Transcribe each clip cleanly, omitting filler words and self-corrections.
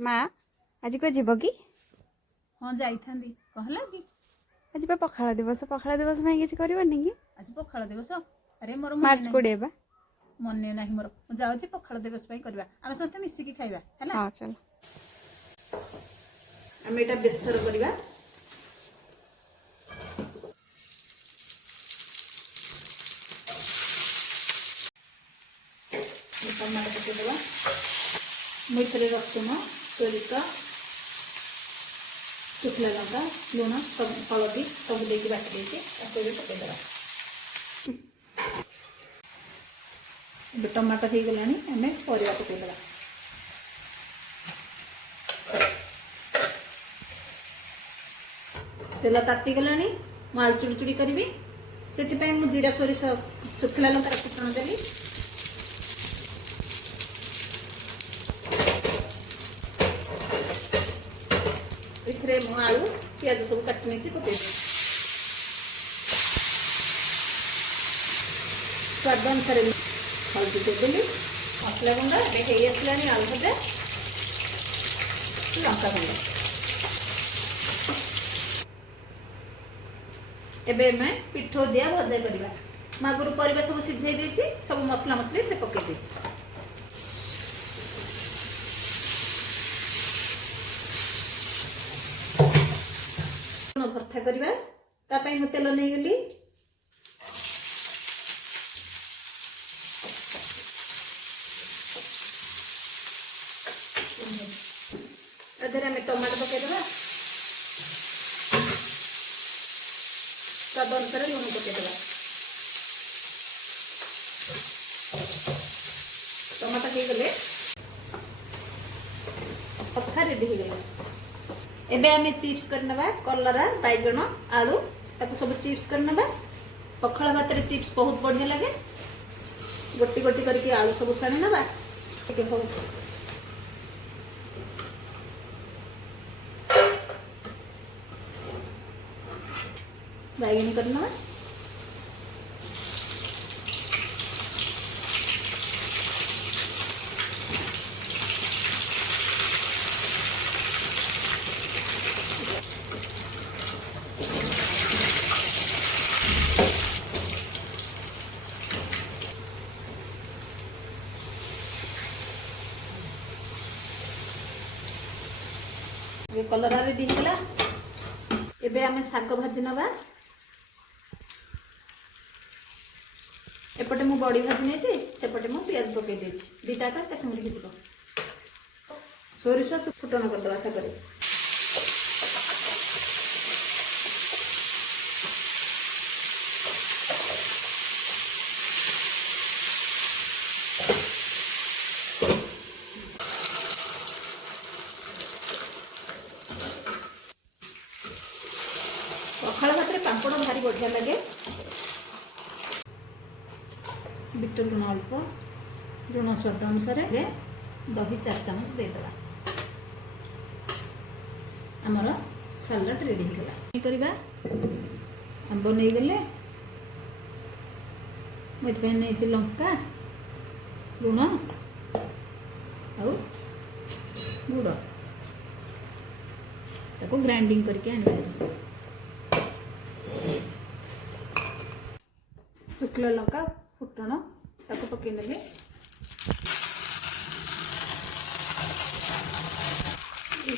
माँ आज को जीव कि हाँ जाई कहला कि आज पखाड़ दिवस में किसी करनी कि आज पखाड़ दिवस अरे मोर मार्च 20 बा मन ना मोर जाऊँगी पखाड़ दिवस करवा आम समस्त मिसिकी खाइबा है। हाँ चल आम एटा बेसर करवा टमाटो पकईदेवा मुझे रसुण सोरिष शुखला लंका लुण सब हलदी सब देकी बाटी देती पकईदेवा टमाटो हो गला आम परिवा पकईदेवा तेल ताती गला आलू चुड़ी चुड़ी करी से जीरा सोरिष शुखला लंका फुटण देली आलू पिज सब काटी नहीं पकई स्वाद अनुसार हल्दी देदेली मसला गुंड ये आसला आलू भजा लंका गुंड एवं पिठो दिया भजा करवा आगुरी परिवा सब सीझे देती सब मसला मसली पकई देती भर्ता करवा तापाई मु तेल नहीं गली अधर आम टमाटो पकईदेवा स्वाद अनुसार लुण पकईदेवा टमाटो हो गले पक्का रेडी हो गला एबे आमे चिप्स करनबा कलरा बैगण आलू ताको सब चिप्स करनबा पखाड़ भात रे चिप्स बहुत बढ़िया लगे गोटी गोटी करके आलू सब छाणी नबा ठीक हो बैगण करनबा ये कलर रेडी होगा एबे आमे साग भाजी नबा एपटे मु बड़ी भाजी नहीं सेपटे मु पियाज पकई देती दीटा का संगे हिजब सोरिष फुटण करदे सागर पखाड़ भात में पांपड़ भारी बढ़िया लगे बिट लुण अल्प लुण स्वाद अनुसार दही 4 चामच देदेवा आमर सालाड रेडी होगा करवा आंब नहीं गले मुझे नहीं लंका लुण आउ गुड़ ताको ग्राइंडिंग करके आने शुखला लंका फुटण ताको पकई नेले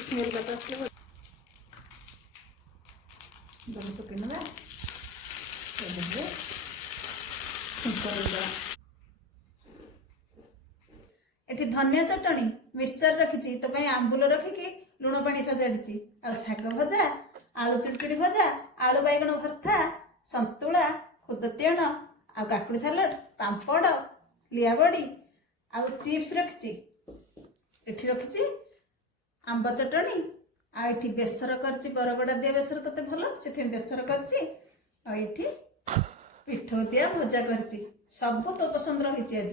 स्मेल बात आसले दही पकई ना एठी धनिया चटनी मिक्सचर रखी तो आंबुल रखिकी लुण पानी सजाड़ी आ शाग भजा आलू चिड़चिड़ी भजा आलू बैगण भर्ता संतुला खुद तेण आ काकुड़ी सालाड पांपड़ लिया बड़ी आ चिप्स रखी एठी रखी आंब चटनी आठी बेसर करची बरगड़ा दिया बेसर तते भल से बेसर करची आ एठी पिठो दिया भजा करची सब तो पसंद रही आज।